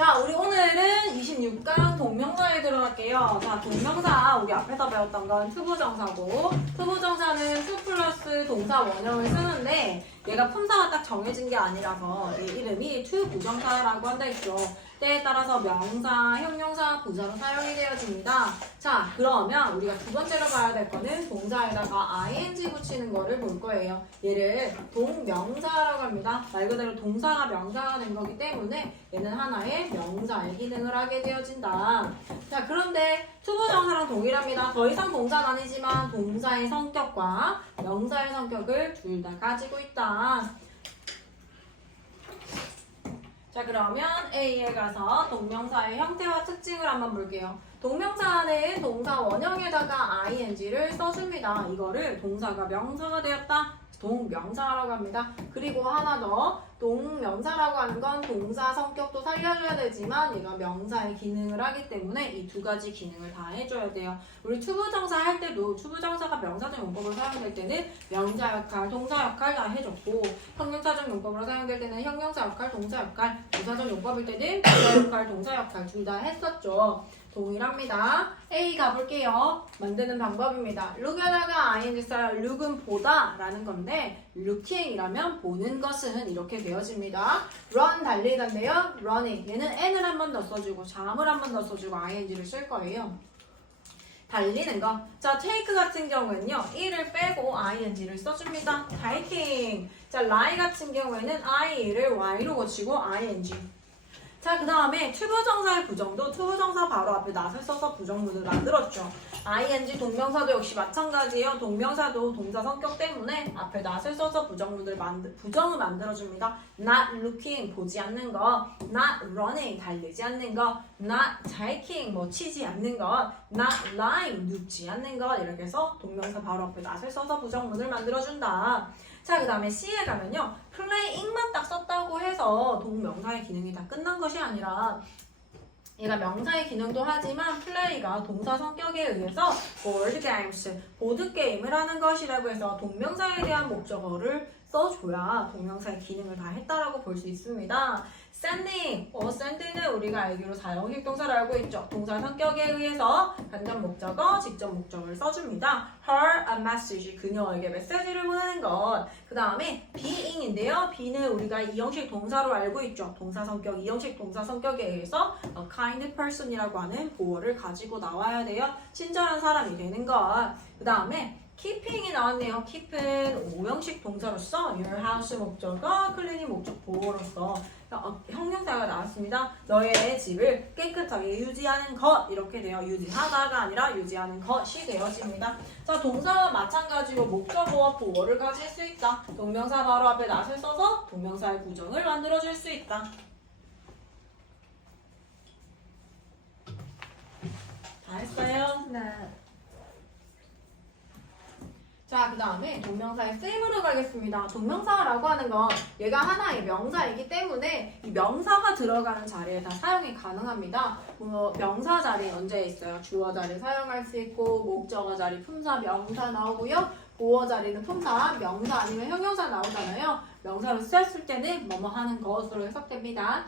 자, 우리 오늘은 26강 동명사에 들어갈게요. 자, 동명사 우리 앞에서 배웠던 건 투부정사고, 투부정사는 투 플러스 동사 원형을 쓰는데 얘가 품사가 딱 정해진 게 아니라서 얘 이름이 투부정사라고 한다 했죠. 때에 따라서 명사, 형용사, 부사로 사용이 되어집니다. 자, 그러면 우리가 두 번째로 봐야 될 거는 동사에다가 ing 붙이는 거를 볼 거예요. 얘를 동명사라고 합니다. 말 그대로 동사가 명사가 된 거기 때문에 얘는 하나의 명사의 기능을 하게 되어진다. 자, 그런데 투부정사랑 동일합니다. 더 이상 동사는 아니지만 동사의 성격과 명사의 성격을 둘 다 가지고 있다. 자, 그러면 A에 가서 동명사의 형태와 특징을 한번 볼게요. 동명사는 동사 원형에다가 ing를 써줍니다. 이거를 동사가 명사가 되었다. 동명사라고 합니다. 그리고 하나 더, 동명사라고 하는 건 동사 성격도 살려줘야 되지만 얘가 명사의 기능을 하기 때문에 이 두 가지 기능을 다 해줘야 돼요. 우리 투부정사 할 때도 투부정사가 명사적 용법으로 사용될 때는 명사 역할, 동사 역할 다 해줬고, 형용사적 용법으로 사용될 때는 형용사 역할, 동사 역할, 부사적 용법일 때는 부사 역할, 동사 역할 둘 다 했었죠. 동일합니다. A 가볼게요. 만드는 방법입니다. look에다가 ing 써요. look은 보다 라는 건데 looking이라면 보는 것은 이렇게 되어집니다. run 달리던데요. running 얘는 n을 한 번 더 써주고 잠을 한 번 더 써주고 ing를 쓸 거예요. 달리는 거. 자, take 같은 경우에는요. e를 빼고 ing를 써줍니다. taking. 자, lie 같은 경우에는 i를 y로 고치고 ing. 자, 그 다음에 투부정사의 부정도 투부정사 바로 앞에 not을 써서 부정문을 만들었죠. ing 동명사도 역시 마찬가지예요. 동명사도 동사 성격 때문에 앞에 not을 써서 부정을 만들어줍니다. not looking 보지 않는 거, not running 달리지 않는 거, not taking 뭐 치지 않는 거, not lying 눕지 않는 거 이렇게 해서 동명사 바로 앞에 not을 써서 부정문을 만들어준다. 자, 그 다음에 C에 가면요. playing만 딱 썼다고 해서 동명사의 기능이 다 끝난 것이 아니라 얘가 명사의 기능도 하지만 play가 동사 성격에 의해서 board games, 보드게임을 하는 것이라고 해서 동명사에 대한 목적어를 써줘야 동명사의 기능을 다 했다라고 볼 수 있습니다. sending, send는 우리가 알기로 사용식 동사를 알고 있죠. 동사 성격에 의해서 간접 목적어, 직접 목적어를 써줍니다. her a message, 그녀에게 메시지를 보내는 것. 그 다음에 being인데요. be는 우리가 이형식 동사로 알고 있죠. 동사 성격, 이형식 동사 성격에 의해서 a kind person이라고 하는 보어를 가지고 나와야 돼요. 친절한 사람이 되는 것. 그 다음에 keeping이 나왔네요. keep은 오형식 동사로서 your house 목적어, clean이 목적 보호로서 형용사가 나왔습니다. 너의 집을 깨끗하게 유지하는 것 이렇게 돼요. 유지하다가 아니라 유지하는 것이 되어집니다. 자, 동사와 마찬가지로 목적어와 보어를 가질 수 있다. 동명사 바로 앞에 not을 써서 동명사의 부정을 만들어줄 수 있다. 다 했어요? 네. 자, 그 다음에 동명사의 쓰임으로 가겠습니다. 동명사라고 하는 건 얘가 하나의 명사이기 때문에 이 명사가 들어가는 자리에 다 사용이 가능합니다. 명사 자리에 언제 있어요? 주어 자리 사용할 수 있고 목적어 자리 품사, 명사 나오고요. 보어 자리는 품사, 명사 아니면 형용사 나오잖아요. 명사로 쓰였을 때는 뭐뭐 하는 것으로 해석됩니다.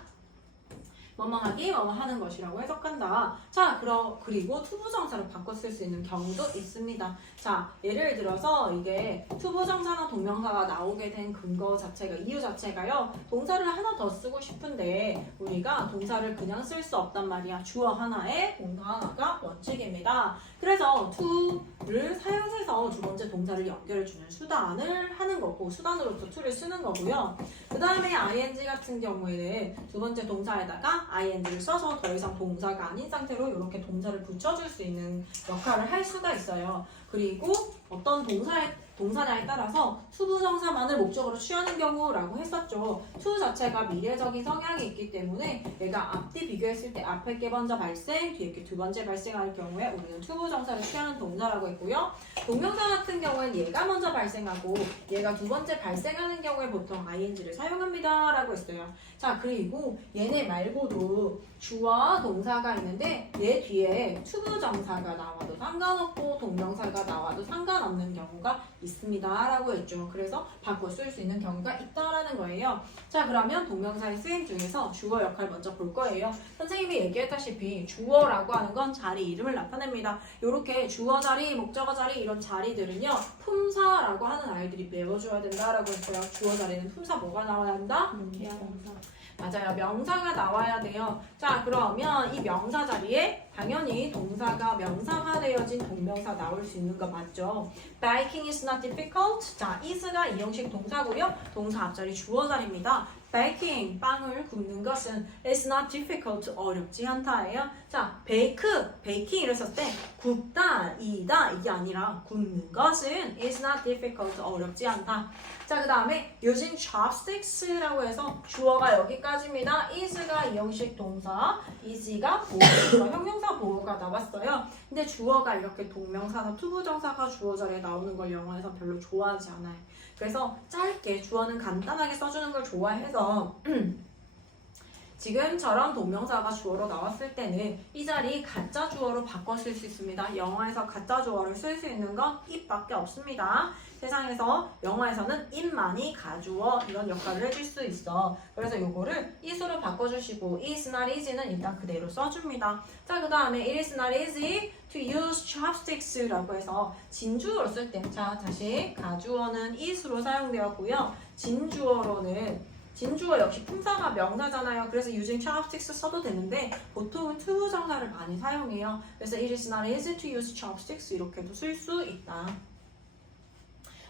뭐뭐 하기, 뭐뭐 하는 것이라고 해석한다. 자, 그리고 투부정사로 바꿔 쓸 수 있는 경우도 있습니다. 자, 예를 들어서 이게 투부정사나 동명사가 나오게 된 근거 자체가, 이유 자체가요. 동사를 하나 더 쓰고 싶은데 우리가 동사를 그냥 쓸 수 없단 말이야. 주어 하나에 동사 하나가 원칙입니다. 그래서 to를 사용해서 두 번째 동사를 연결해주는 수단을 하는 거고, 수단으로서 to를 쓰는 거고요. 그 다음에 ing 같은 경우에는 두 번째 동사에다가 ing를 써서 더 이상 동사가 아닌 상태로 이렇게 동사를 붙여줄 수 있는 역할을 할 수가 있어요. 그리고 어떤 동사냐에 따라서 투부정사만을 목적으로 취하는 경우라고 했었죠. to 자체가 미래적인 성향이 있기 때문에 얘가 앞뒤 비교했을 때 앞에 게 먼저 발생, 뒤에 게 두 번째 발생할 경우에 우리는 투부정사를 취하는 동사라고 했고요. 동명사 같은 경우엔 얘가 먼저 발생하고 얘가 두 번째 발생하는 경우에 보통 ing를 사용합니다 라고 했어요. 자, 그리고 얘네 말고도 주어와 동사가 있는데 얘 뒤에 투부정사가 나와도 상관없고 동명사가 나와도 상관없는 경우가 있습니다 라고 했죠. 그래서 바꿔 쓸 수 있는 경우가 있다라는 거예요. 자, 그러면 동명사의 쓰임 중에서 주어 역할 먼저 볼 거예요. 선생님이 얘기했다시피 주어라고 하는 건 자리 이름을 나타냅니다. 이렇게 주어 자리, 목적어 자리 이런 자리들은요 품사라고 하는 아이들이 배워줘야 된다라고 했어요. 주어 자리는 품사 뭐가 나와야 한다? 맞아요. 명사가 나와야 돼요. 자, 그러면 이 명사 자리에 당연히 동사가 명사가 되어진 동명사 나올 수 있는 거 맞죠? Baking is not difficult. 자, is가 이형식 동사고요. 동사 앞자리 주어 자리입니다. Baking, 빵을 굽는 것은 is not difficult, 어렵지 않다예요. 자, baking 이랬을 때 굽다, 이다 이게 아니라 굽는 것은 is not difficult, 어렵지 않다. 자, 그 다음에 using chopsticks라고 해서 주어가 여기까지입니다. is가 이형식 동사, is가 보호동사, 형용사 보호가 나왔어요. 근데 주어가 이렇게 동명사나 투부정사가 주어 자리에 나오는 걸 영어에서 별로 좋아하지 않아요. 그래서 짧게 주어는 간단하게 써주는 걸 좋아해서 지금처럼 동명사가 주어로 나왔을 때는 이 자리 가짜 주어로 바꿔 쓸 수 있습니다. 영어에서 가짜 주어를 쓸 수 있는 건 it밖에 없습니다. 세상에서 영어에서는 it만이 가주어 이런 역할을 해줄 수 있어. 그래서 요거를 it으로 바꿔주시고 is not easy는 일단 그대로 써줍니다. 자, 그 다음에 it is not easy to use chopsticks라고 해서 진주어를 쓸 때, 자 다시 가주어는 is로 사용되었고요. 진주어 역시 품사가 명사잖아요. 그래서 using chopsticks 써도 되는데 보통은 투부정사를 많이 사용해요. 그래서 it is not easy to use chopsticks 이렇게도 쓸 수 있다.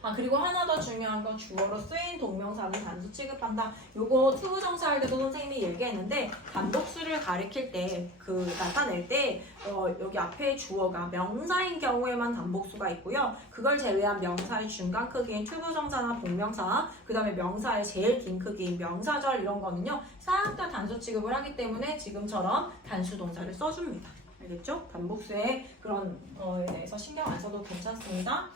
아, 그리고 하나 더 중요한 건 주어로 쓰인 동명사는 단수 취급한다. 요거 투부정사 할 때도 선생님이 얘기했는데 단독수를 가리킬 때 나타낼 때 여기 앞에 주어가 명사인 경우에만 단복수가 있고요. 그걸 제외한 명사의 중간 크기인 투부정사나 복명사, 그 다음에 명사의 제일 긴 크기인 명사절 이런 거는요 싹 다 단수 취급을 하기 때문에 지금처럼 단수 동사를 써줍니다. 알겠죠? 단복수의 그런 거에 대해서 신경 안 써도 괜찮습니다.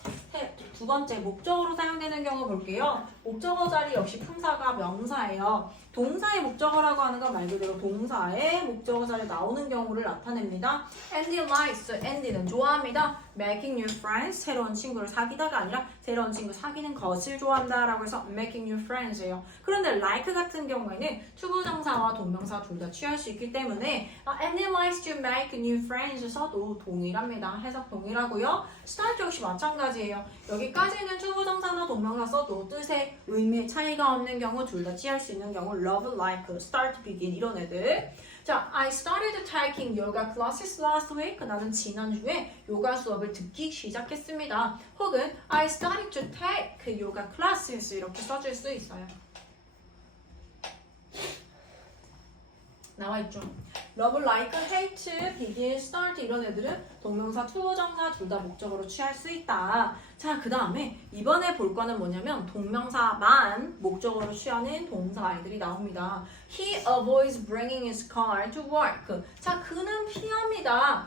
두 번째, 목적어로 사용되는 경우 볼게요. 목적어 자리 역시 품사가 명사예요. 동사의 목적어라고 하는 건 말 그대로 동사의 목적어 자리에 나오는 경우를 나타냅니다. Andy likes, Andy는 좋아합니다. Making new friends, 새로운 친구를 사귀다가 아니라 새로운 친구 사귀는 것을 좋아한다 라고 해서 making new friends예요. 그런데 like 같은 경우에는 투부정사와 동명사 둘 다 취할 수 있기 때문에 Andy likes to make new friends 써도 동일합니다. 해석 동일하고요. start 역시 마찬가지예요. 여기까지는 투부정사나 동명사 써도 뜻의 의미의 차이가 없는 경우 둘 다 취할 수 있는 경우 love, like, start, begin 이런 애들. 자, I started taking yoga classes last week. 나는 지난주에 요가 수업을 듣기 시작했습니다. 혹은 I started to take yoga classes 이렇게 써줄 수 있어요. 나와있죠. love, like, hate, begin, start 이런 애들은 동명사, 투부정사 둘 다 목적어로 취할 수 있다. 자, 그 다음에 이번에 볼 거는 뭐냐면 동명사만 목적어로 취하는 동사아이들이 나옵니다. He avoids bringing his car to work. 자, 그는 피합니다.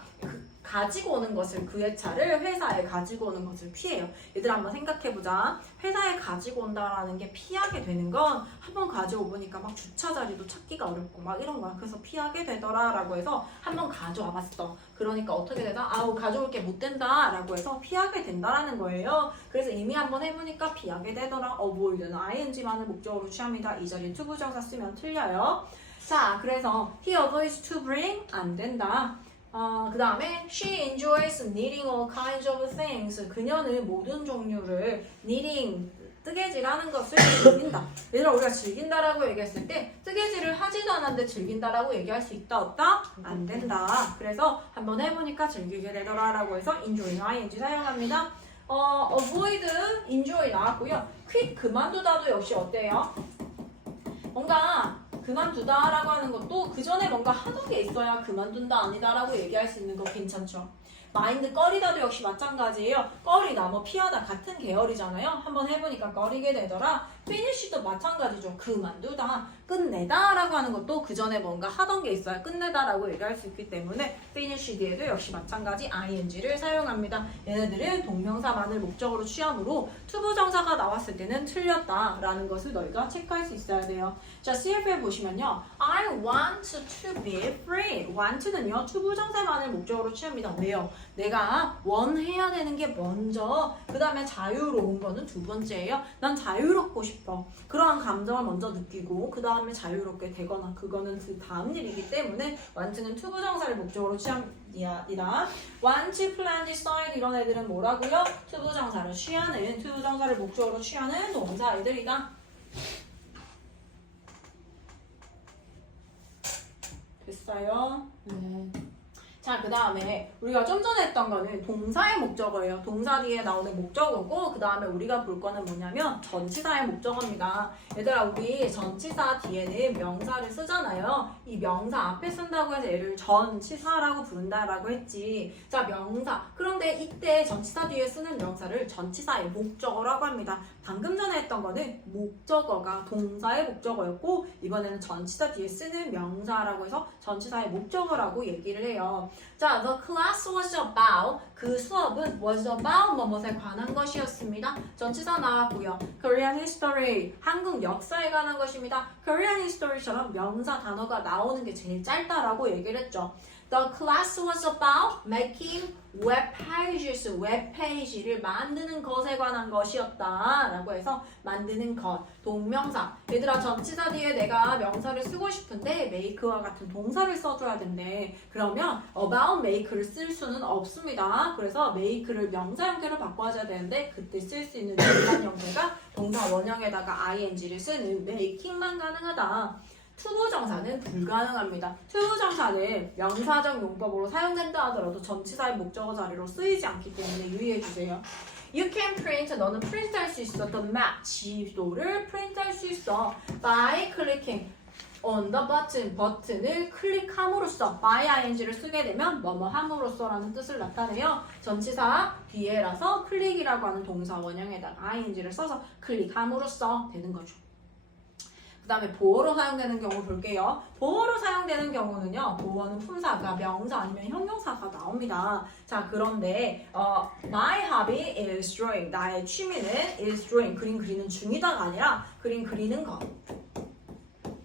가지고 오는 것을, 그의 차를 회사에 가지고 오는 것을 피해요. 얘들아 한번 생각해보자. 회사에 가지고 온다라는 게 피하게 되는 건 한번 가지고 보니까 막 주차 자리도 찾기가 어렵고 막 이런 거야. 그래서 피하게 되더라 라고 해서 한번 가져와 봤어. 그러니까 어떻게 되나? 아우 가져올 게 못 된다 라고 해서 피하게 된다라는 거예요. 그래서 이미 한번 해보니까 피하게 되더라. avoid는 ing만을 목적어로 취합니다. 이 자리에 투부정사 쓰면 틀려요. 자, 그래서 he avoids to bring 안 된다. 그 다음에 she enjoys knitting all kinds of things. 그녀는 모든 종류를 knitting, 뜨개질하는 것을 즐긴다. 얘들아 우리가 즐긴다라고 얘기했을 때 뜨개질을 하지도 않았는데 즐긴다라고 얘기할 수 있다 없다? 안 된다. 그래서 한번 해보니까 즐기게 되더라 라고 해서 enjoy는 ing 사용합니다. avoid, enjoy 나왔고요. quit 그만두다도 역시 어때요? 뭔가 그만두다라고 하는 것도 그 전에 뭔가 하던 게 있어야 그만둔다 아니다라고 얘기할 수 있는 거 괜찮죠. 마인드 꺼리다도 역시 마찬가지예요. 꺼리다 뭐 피하다 같은 계열이잖아요. 한번 해보니까 꺼리게 되더라. finish도 마찬가지죠. 그만두다, 끝내다 라고 하는 것도 그 전에 뭔가 하던 게 있어야 끝내다라고 얘기할 수 있기 때문에 finish 뒤에도 역시 마찬가지 ing를 사용합니다. 얘네들은 동명사만을 목적으로 취함으로 투부정사가 나왔을 때는 틀렸다라는 것을 너희가 체크할 수 있어야 돼요. 자, CF에 보시면요. I want to be free. want는요. 투부정사만을 목적으로 취합니다. 왜요? 내가 원해야 되는 게 먼저, 그 다음에 자유로운 거는 두 번째예요. 난 자유롭고 싶어. 그러한 감정을 먼저 느끼고 그 다음에 자유롭게 되거나 그거는 그 다음 일이기 때문에 want는 투부정사를 목적으로 취합니다. want, plan, decide 이런 애들은 뭐라고요? 투부정사를 취하는, 투부정사를 목적으로 취하는 동사애들이다. 됐어요? 네. 자, 그 다음에 우리가 좀 전에 했던 거는 동사의 목적어예요. 동사 뒤에 나오는 목적어고 그 다음에 우리가 볼 거는 뭐냐면 전치사의 목적어입니다. 얘들아, 우리 전치사 뒤에는 명사를 쓰잖아요. 이 명사 앞에 쓴다고 해서 얘를 전치사라고 부른다라고 했지. 자, 명사. 그런데 이때 전치사 뒤에 쓰는 명사를 전치사의 목적어라고 합니다. 방금 전에 했던 거는 목적어가 동사의 목적어였고 이번에는 전치사 뒤에 쓰는 명사라고 해서 전치사의 목적어라고 얘기를 해요. 자, the class was about, 그 수업은 was about 뭐뭐에 관한 것이었습니다. 전치사 나왔고요. Korean history, 한국 역사에 관한 것입니다. Korean history처럼 명사 단어가 나오는 게 제일 짧다라고 얘기를 했죠. The class was about making web pages, 웹페이지를 만드는 것에 관한 것이었다 라고 해서 만드는 것, 동명사. 얘들아, 전치사 뒤에 내가 명사를 쓰고 싶은데 make와 같은 동사를 써줘야 된대. 그러면 about make를 쓸 수는 없습니다. 그래서 make를 명사 형태로 바꿔줘야 되는데 그때 쓸 수 있는 동사 형태가 동사 원형에다가 ing를 쓰는 making만 가능하다. 투부정사는 불가능합니다. 투부정사는 명사적 용법으로 사용된다 하더라도 전치사의 목적어 자리로 쓰이지 않기 때문에 유의해주세요. You can print, 너는 프린트할 수 있어. The map, 지도를 프린트할 수 있어. By clicking on the button, 버튼을 클릭함으로써 by ing를 쓰게 되면 뭐뭐 함으로써라는 뜻을 나타내요. 전치사 뒤에라서 클릭이라고 하는 동사 원형에다가 ing를 써서 클릭함으로써 되는 거죠. 그 다음에 보어로 사용되는 경우 볼게요. 보어로 사용되는 경우는요. 보어는 품사가 명사 아니면 형용사가 나옵니다. 자, 그런데 My hobby is drawing. 나의 취미는 is drawing. 그림 그리는 중이다가 아니라 그림 그리는 것.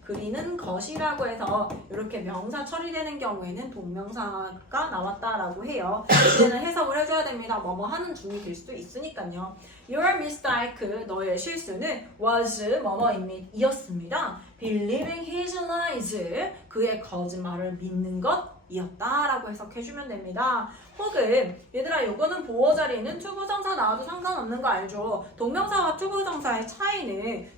그리는 것이라고 해서 이렇게 명사 처리되는 경우에는 동명사가 나왔다라고 해요. 이제는 해석을 해줘야 됩니다. 뭐뭐 하는 중이 될 수도 있으니까요. Your mistake, 너의 실수는 was 뭐뭐이었습니다. Believing his lies, 그의 거짓말을 믿는 것이었다라고 해석해주면 됩니다. 혹은 얘들아, 요거는 보어 자리에는 투부정사 나와도 상관없는 거 알죠? 동명사와 투부정사의 차이는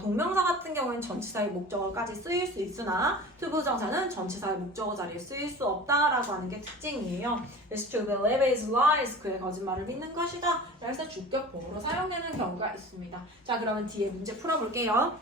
동명사 같은 경우에는 전치사의 목적어까지 쓰일 수 있으나 투부정사는 전치사의 목적어 자리에 쓰일 수 없다라고 하는 게 특징이에요. is to believe his lies, 그의 거짓말을 믿는 것이다. 그래서 주격 보어로 사용되는 경우가 있습니다. 자, 그러면 뒤에 문제 풀어볼게요.